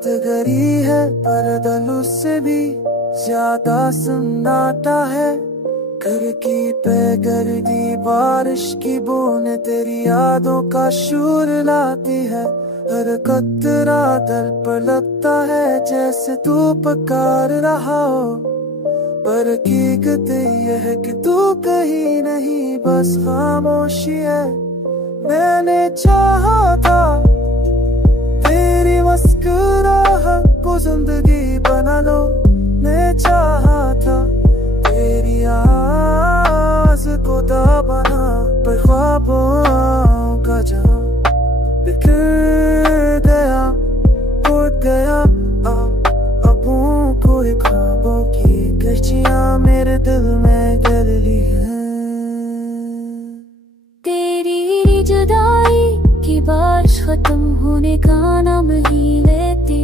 बात करी है पर दिल उससे भी ज्यादा सुनाता है। घर की पे गिरती बारिश की बूंद तेरी यादों का शोर लाती है। हर कतरा दिल पर लगता है जैसे तू पुकार रहा हो, पर हकीकत यह है कि तू कहीं नहीं बस खामोशी है। मैंने चाहा था तेरी मुस्कुराहट को जिंदगी बना लो, मैं चाहा था तेरी आवाज़ को दबाना, पर ख्वाबों का जहां बिखर गया, उड़ गया अबों को ख्वाबों की कश्तियां मेरे दिल में डर ली हैं। तेरी जुदाई की बारिश खत्म होने का नाम ही लेती,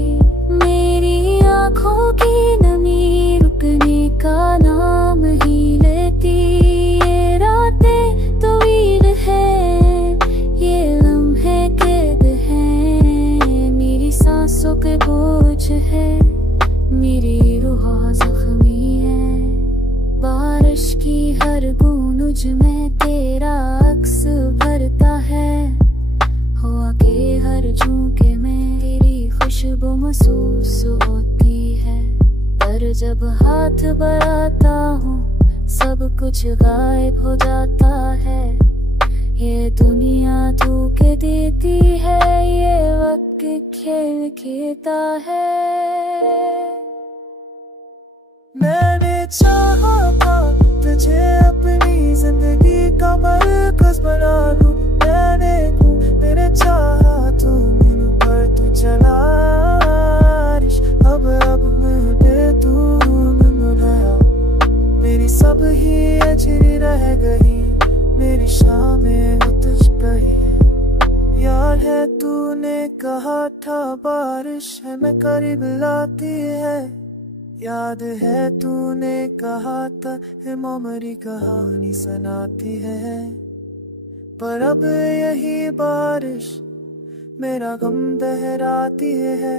मेरी आंखों की नमी रुकने का नाम ही लेती। ये रातें तवील है, ये लम्हे कैद हैं, मेरी सांसों के बोझ है, मेरी रूह जख्मी है। बारिश की हर बूंद में तेरा अक्स भरता है, हवा के हर झोंके में तेरी खुशबू महसूस होती है। पर जब हाथ बढ़ाता हूँ सब कुछ गायब हो जाता है। ये दुनिया धोखे देती है, ये वक्त के खेल खेलता है। मैंने चाहा था तुझे अपनी जिंदगी का मरकज बना लूं, मैंने चाहा तू मेरे पर तू चला रिश, अब मुझे तू मिलाया। मेरी सब ही अजरी रह गई, मेरी शामें तुझ पर है। याद है तूने कहा था बारिश हमें करीब लाती है, याद है तूने कहा था मोमरी कहानी सुनाती है। पर अब यही बारिश मेरा गम दहराती है,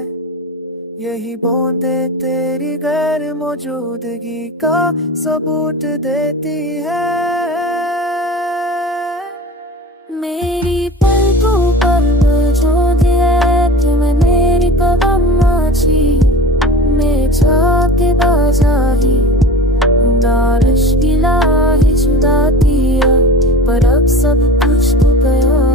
यही बूंदे तेरी गैर मौजूदगी का सबूत देती है। मेरी पलकों पर जो दिया तुम्हें मेरी कदम आची, मैं जाके बाजारी बारिश गिला ही जुदा दिया, पर अब सब कुछ तो गया।